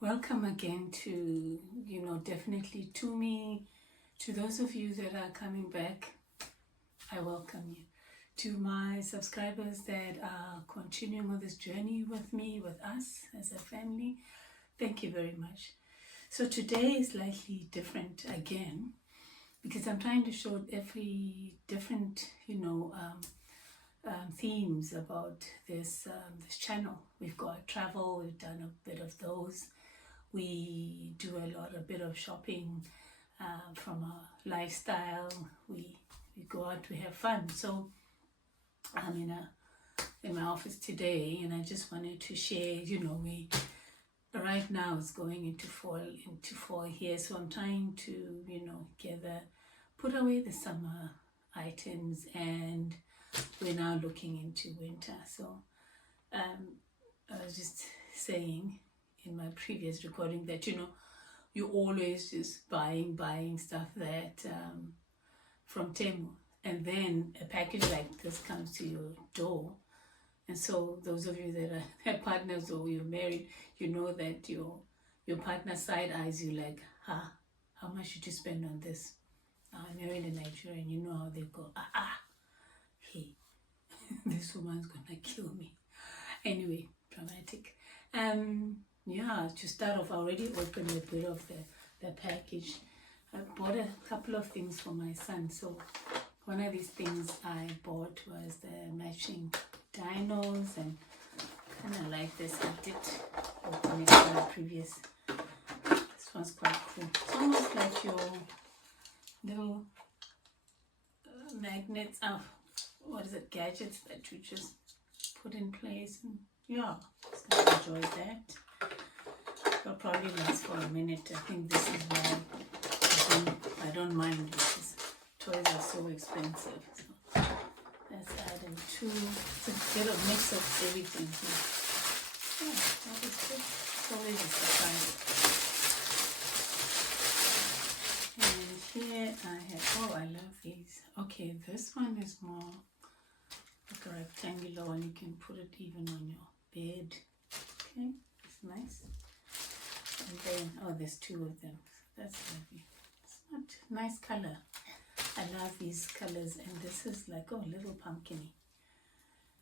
Welcome again to, DefinitelyTumi. To those of you that are coming back, I welcome you. To my subscribers that are continuing on this journey with me, with us as a family, thank you very much. So today is slightly different again because I'm trying to show every different, themes about this channel. We've got travel, we've done a bit of those. We do a bit of shopping from our lifestyle. We go out, we have fun. So I'm in my office today, and I just wanted to share. We right now it's going into fall here, so I'm trying to put away the summer items, and we're now looking into winter. So I was just saying in my previous recording that you're always just buying stuff that from Temu, and then a package like this comes to your door. And so those of you that are partners or you're married, you know that your partner side eyes you like, how much did you spend on this? I'm married in Nigeria, and you know how they go, hey, this woman's gonna kill me. Anyway, dramatic. To start off, I already opened a bit of the package. I bought a couple of things for my son. So one of these things I bought was the matching dinos, and kind of like this. I did open it in the previous. This one's quite cool. It's almost like your little magnets of gadgets that you just put in place, and just gonna enjoy that. It'll probably last for a minute. I think this is why I don't mind because toys are so expensive. So let's add in two. It's a bit of mix of everything here. That is good. It's always a surprise. And here I have, I love these. Okay, this one is more like a rectangular one. You can put it even on your bed. Okay, it's nice. And then, there's two of them. That's lovely. It's not nice color. I love these colors, and this is like little pumpkin-y.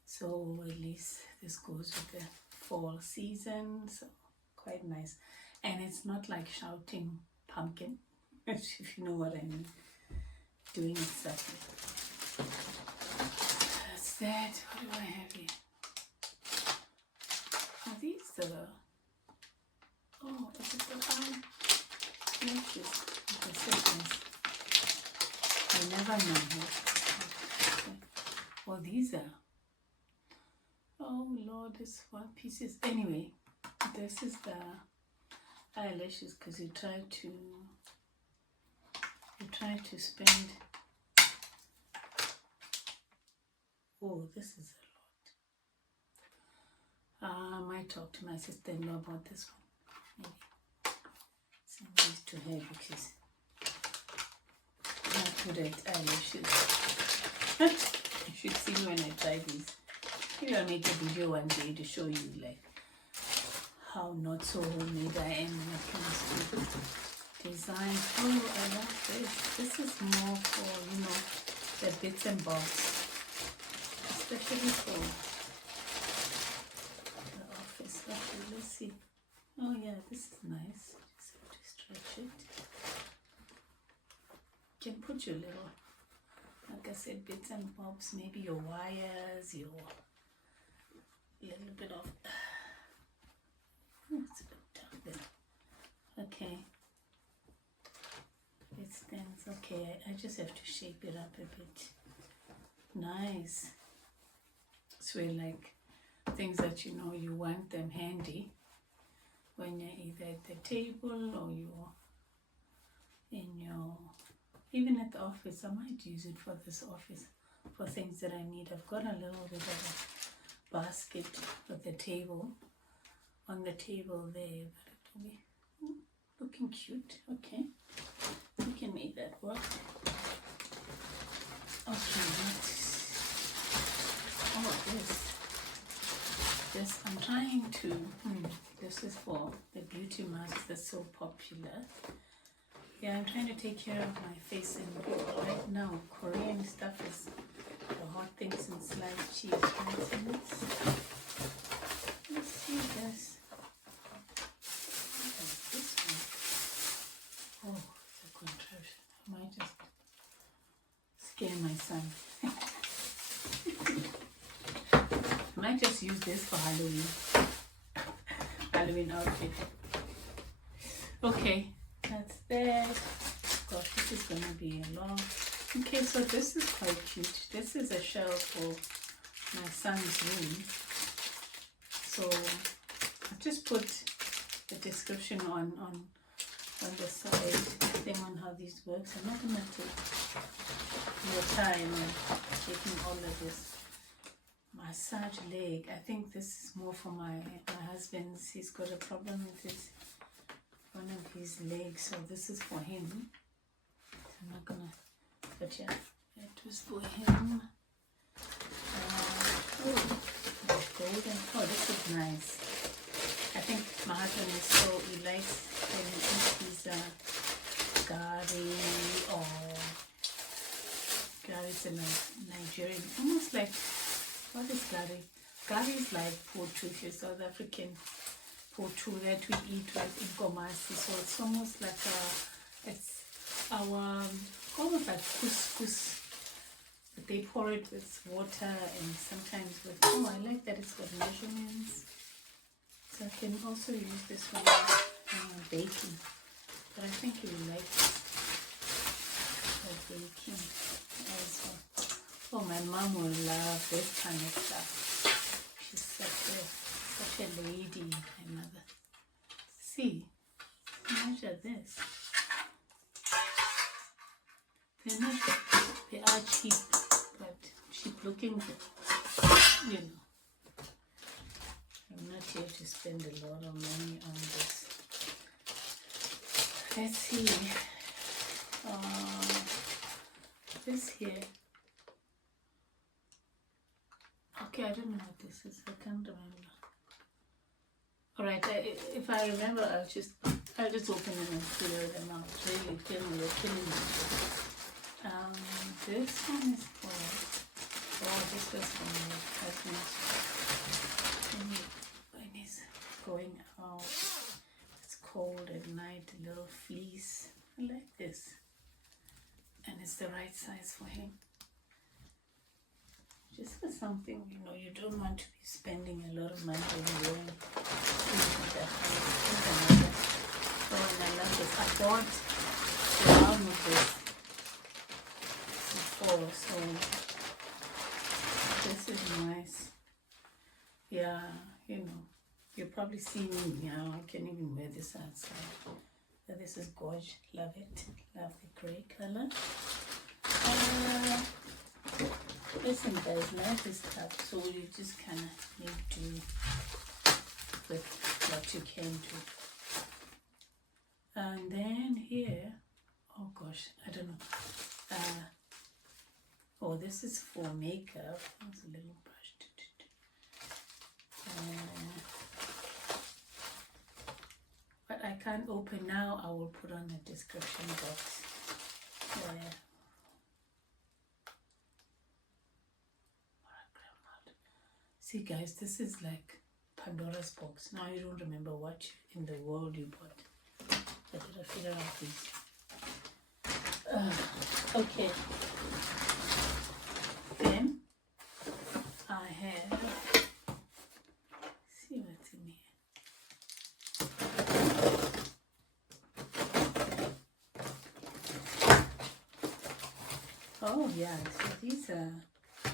So at least this goes with the fall season. So quite nice, and it's not like shouting pumpkin, if you know what I mean. Doing it subtly. That's that. What do I have here? Are these the is it the eyelashes? The thickness. I never know. Okay. Well, these are. Oh Lord, this one pieces. Anyway, this is the eyelashes because you try to spend. Oh, this is a lot. I might talk to my sister-in-law about this one. Maybe send these to her because I'm not good at eyelashes. You should see me when I try these. Maybe I'll make a video one day to show you like how not so homemade I am when it comes to design. Oh, I love this. This is more for the bits and bobs, especially for the office. Okay, let's see. Oh yeah, this is nice. Just have to stretch it. You can put your little, like I said, bits and bobs, maybe your wires, your little bit of, it's a bit tough there. Okay. It stands okay. I just have to shape it up a bit. Nice. So like things that you want them handy when you're either at the table or you're even at the office. I might use it for this office for things that I need. I've got a little bit of a basket with the table on the table there, but it'll be looking cute. Okay, we can make that work. Okay, this I'm trying to this is for the beauty masks that's so popular. Yeah, I'm trying to take care of my face, and right now Korean stuff is the hot thing since sliced cheese, right? So let's see this. What is this one? Oh, it's a contraption. I might just scare my son. I might just use this for Halloween outfit. Okay, that's that. Gosh, this is gonna be a long. Okay, so this is quite cute. This is a shelf for my son's room. So I've just put the description on the side thing on how these works. I'm not gonna take more time on taking all of this. Massage leg. I think this is more for my husband's. He's got a problem with one of his legs, so this is for him. I'm not gonna, but yeah, it was for him. Golden. Oh, this is nice. I think my husband is so, he likes when he eats these Gari, or Gari is a Nigerian, almost like, what is Gari? Gari is like poultry, South African poultry that we eat with inkomasi. So it's almost like it's our, almost like couscous. But they pour it with water and sometimes with, oh, I like that it's got measurements. So I can also use this for baking. But I think you will like it for baking as well. Oh, my mom will love this kind of stuff. She's such a lady, my mother. See, measure this. They are cheap, but cheap looking, you know. I'm not here to spend a lot of money on this. Let's see. This here. Okay, I don't know what this is. I can't remember. Alright, if I remember, I'll just open them and figure them out. Really, Temu, you're killing me. This one is for, oh, this was for my husband. When he's going out, it's cold at night, a little fleece. I like this. And it's the right size for him. Just for something, you know, you don't want to be spending a lot of money when you're wearing things like that. Oh, and I love this. I bought the round of this before, so this is nice. Yeah, you know, you probably see me now. I can't even wear this outside. But this is gorgeous. Love it. Love the grey color. Listen guys, life is tough, so you just kind of need to with what you can do. And then here, oh gosh, I don't know. Oh, this is for makeup. That's a little brush. But I can't open now. I will put on the description box. See guys, this is like Pandora's box. Now you don't remember what in the world you bought. I gotta figure out these. Okay. Then I have, see what's in here. Oh yeah, so these are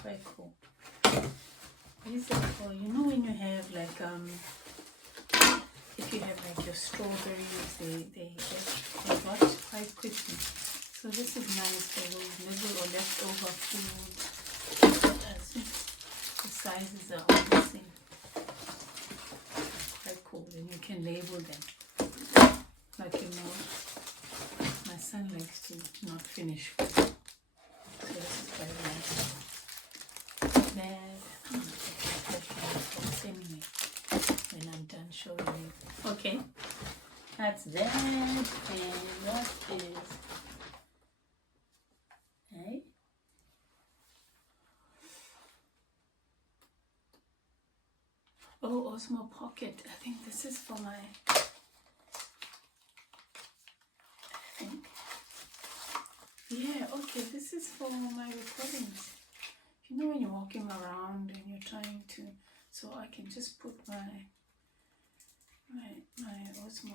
quite cool. These are for, you know, when you have like if you have like your strawberries, they rot quite quickly. So this is nice for those little or leftover food. The sizes are all the same. Quite cool, and you can label them. Like, you know, my son likes to not finish food. So this is quite nice. Then anyway, when I'm done showing you. Okay, That's that. And what is... Hey? Oh, Osmo Pocket. I think this is for my... Yeah, okay, this is for my recordings. You know when you're walking around and you're trying to... So I can just put my Osmo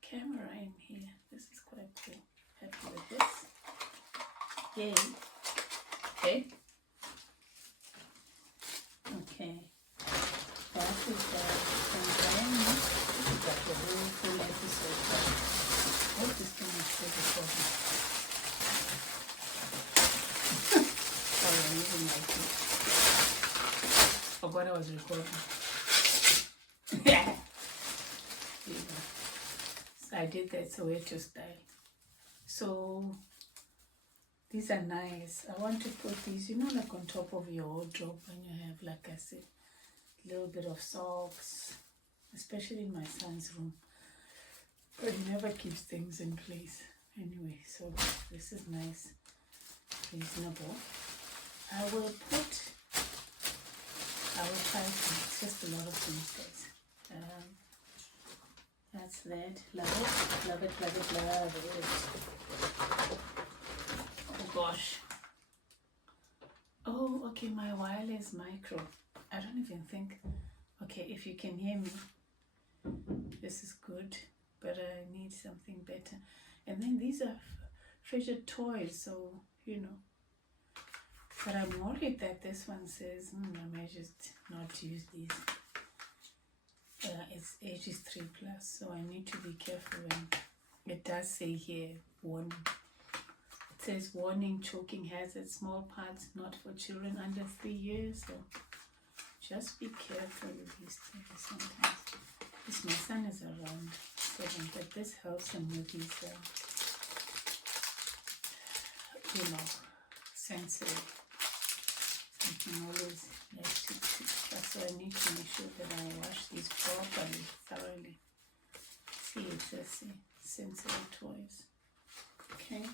camera in here. This is quite cool. Happy with this. Yay. Okay. Okay. That is that. And then we got the whole full episode. I hope this thing is still recording. Sorry, I'm using my feet. Forgot I was recording. Yeah. So I did that Soweto style. So these are nice. I want to put these, you know, like on top of your wardrobe when you have, like I said, a little bit of socks, especially in my son's room. But he never keeps things in place. Anyway, so this is nice, reasonable. I will try to, it's just a lot of things, guys. That's that. Love it, love it, love it, love it. Oh gosh. Oh, okay, my wireless micro. I don't even think, okay, if you can hear me, this is good, but I need something better. And then these are fidget toys, so, you know. But I'm worried that this one says, I may just not use these. It's ages 3+, so I need to be careful when it does say here, warning. It says, warning, choking hazard, small parts, not for children under 3 years. So just be careful with these things sometimes. Because my son is around 7, but this helps him with these, sensitive. You can always so I need to make sure that I wash these properly, thoroughly. See, it says sensitive toys. Okay.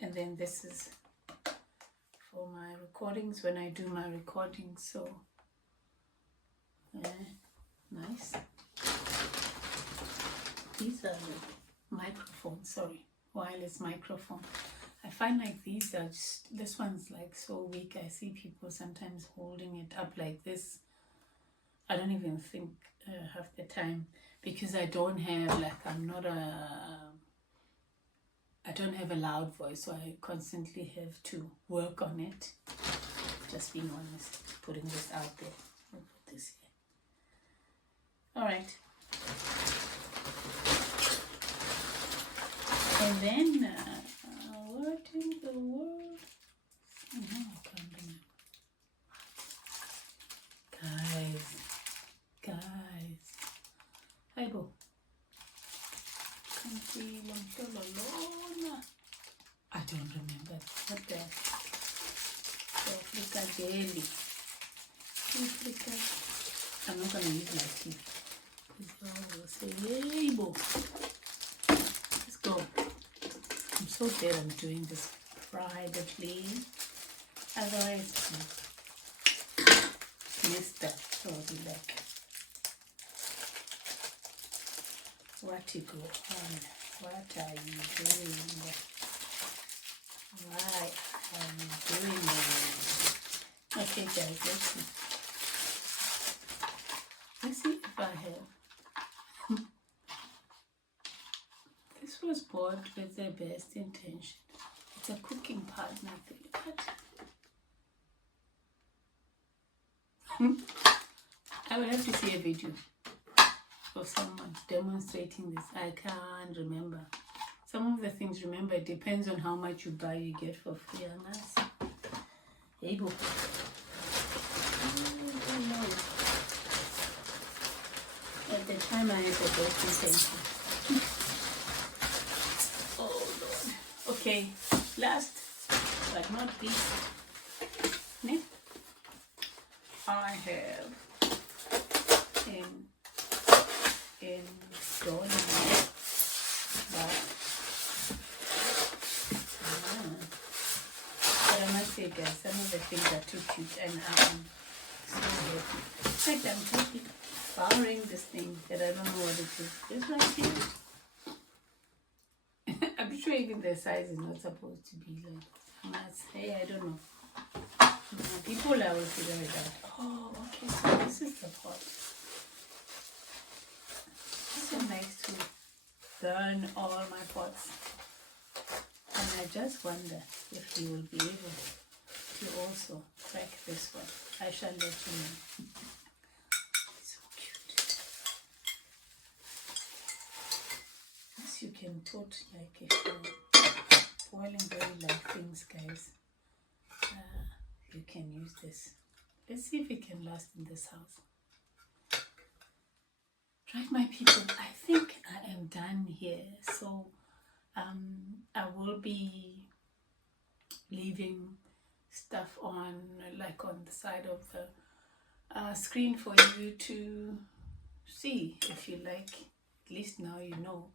And then this is for my recordings, when I do my recordings, so nice. These are the microphones, sorry, wireless microphone. I find like these are just, this one's like so weak. I see people sometimes holding it up like this. I don't even think half the time, because I don't have, like, I don't have a loud voice, so I constantly have to work on it. Just being honest, putting this out there. I'll put this here. All right. And then, what in the world? Oh, no, I can't remember. Guys. Haibo. I don't remember. What the? Africa jelly. Africa. I'm not going to use my teeth. I'll say haibo. Let's go. I'm so glad I'm doing this privately. Otherwise, Mr. will be like, what you go on? What are you doing? Why are you doing it? Okay, guys, let's see. Let's see if I have. This was bought with the best intention. It's a cooking partner thing. I would have to see a video of someone demonstrating this. I can't remember. Some of the things, remember, it depends on how much you buy, you get for free. Haibo. Oh no. At the time I had a best intention. Oh Lord. Okay, last but not least, I have in dollars. But I must say, guys, some of the things are too cute, and I'm so happy. In fact, I'm totally powering this thing that I don't know what it is. It's right here. I'm sure even the size is not supposed to be like mass. Hey, I don't know. People I will figure it out. Oh, okay, so this is the pot. It's so nice to burn all my pots. And I just wonder if you will be able to also crack this one. I shall let you know. So cute. This you can put, like, if you're boiling very light things, guys, you can use this. Let's see if it can last in this house. Right, my people, I think I am done here. So I will be leaving stuff on, like on the side of the screen for you to see if you like. At least now you know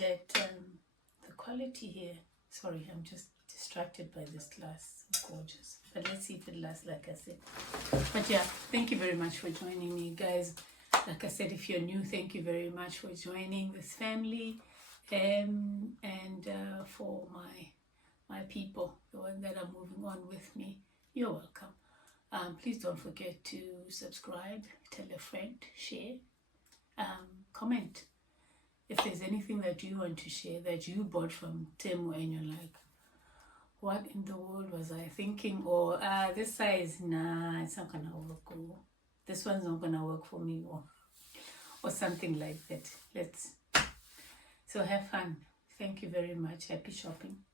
that the quality here. Sorry, I'm just distracted by this glass. So gorgeous. But let's see if it lasts, like I said. But yeah, thank you very much for joining me, guys. Like I said, if you're new, thank you very much for joining this family, and for my people, the one that are moving on with me, you're welcome. Please don't forget to subscribe, tell a friend, share, comment. If there's anything that you want to share that you bought from Temu and you're like, what in the world was I thinking? Or this size, nah, it's not gonna work. Or this one's not gonna work for me, or something like that. So have fun. Thank you very much. Happy shopping.